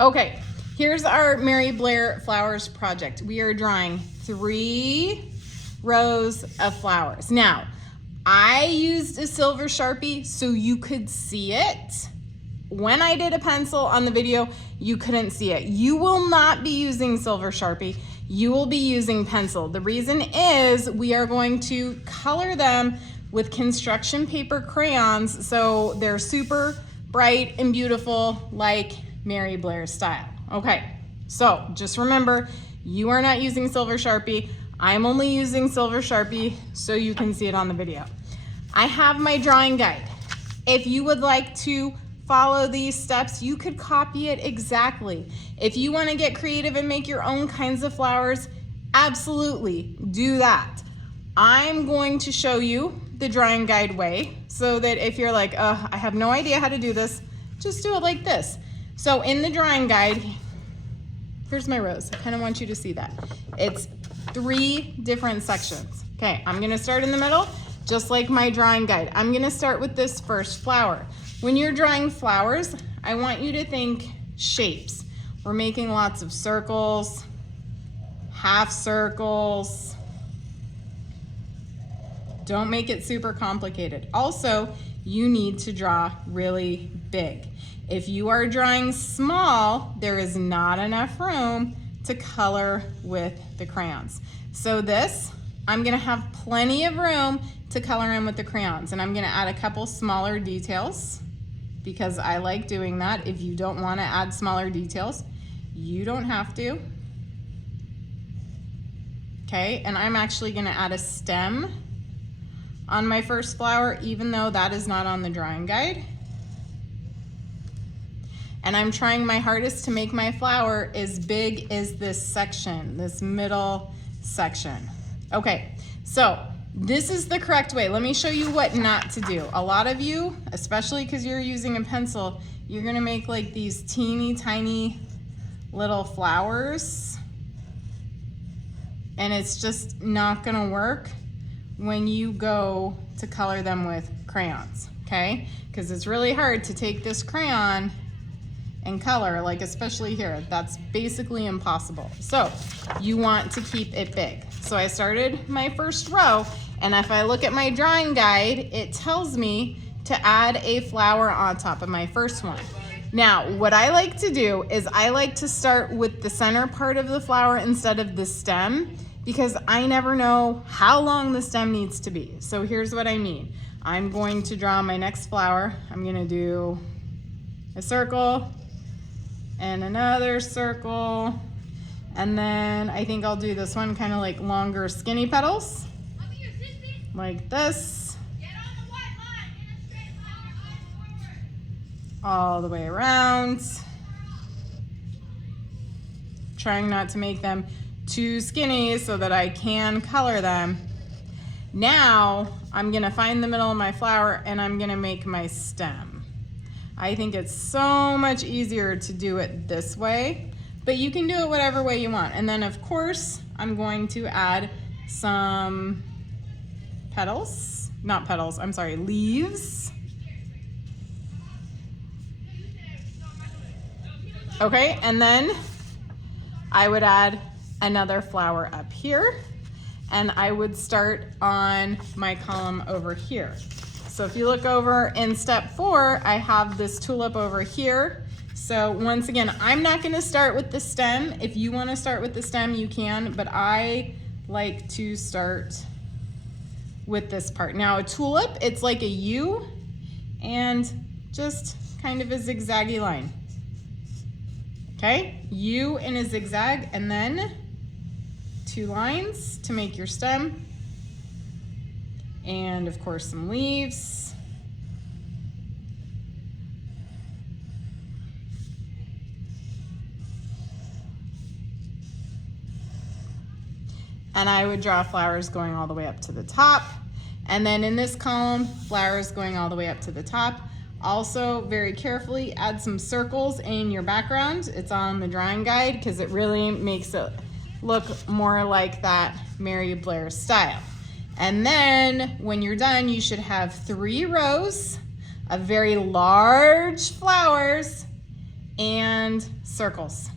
Okay, here's our Mary Blair flowers project. We are drawing 3 rows of flowers. Now, I used a silver Sharpie so you could see it. When I did a pencil on the video, you couldn't see it. You will not be using silver Sharpie. You will be using pencil. The reason is we are going to color them with construction paper crayons so they're super bright and beautiful like Mary Blair style. Okay, so just remember, you are not using silver Sharpie. I'm only using silver Sharpie so you can see it on the video. I have my drawing guide. If you would like to follow these steps, you could copy it exactly. If you want to get creative and make your own kinds of flowers, absolutely do that. I'm going to show you the drawing guide way so that if you're like, I have no idea how to do this, just do it like this. So in the drawing guide, here's my rose. I kind of want you to see that. It's 3 different sections. Okay, I'm gonna start in the middle, just like my drawing guide. I'm gonna start with this first flower. When you're drawing flowers, I want you to think shapes. We're making lots of circles, half circles. Don't make it super complicated. Also, you need to draw really big. If you are drawing small, there is not enough room to color with the crayons. So this, I'm gonna have plenty of room to color in with the crayons, and I'm gonna add a couple smaller details because I like doing that. If you don't wanna add smaller details, you don't have to. Okay, and I'm actually gonna add a stem on my first flower, even though that is not on the drawing guide. And I'm trying my hardest to make my flower as big as this section, this middle section. Okay, so this is the correct way. Let me show you what not to do. A lot of you, especially because you're using a pencil, you're gonna make like these teeny tiny little flowers, and it's just not gonna work when you go to color them with crayons, okay? Because it's really hard to take this crayon and color, like especially here. That's basically impossible. So you want to keep it big. So I started my first row, and if I look at my drawing guide, it tells me to add a flower on top of my first one. Now, what I like to do is I like to start with the center part of the flower instead of the stem, because I never know how long the stem needs to be. So here's what I mean. I'm going to draw my next flower. I'm gonna do a circle and another circle. And then I think I'll do this one kind of like longer skinny petals, like this, all the way around. Trying not to make them too skinny so that I can color them. Now I'm gonna find the middle of my flower and I'm gonna make my stem. I think it's so much easier to do it this way, but you can do it whatever way you want. And then of course, I'm going to add some petals, not petals, I'm sorry, leaves. Okay, and then I would add another flower up here, and I would start on my column over here. So if you look over in step 4, I have this tulip over here. So once again, I'm not gonna start with the stem. If you wanna start with the stem, you can, but I like to start with this part. Now a tulip, it's like a U and just kind of a zigzaggy line. Okay, U in a zigzag, and then 2 lines to make your stem, and of course some leaves. And I would draw flowers going all the way up to the top, and then in this column, flowers going all the way up to the top. Also, very carefully add some circles in your background. It's on the drawing guide because it really makes it look more like that Mary Blair style. And then when you're done, you should have 3 rows of very large flowers and circles.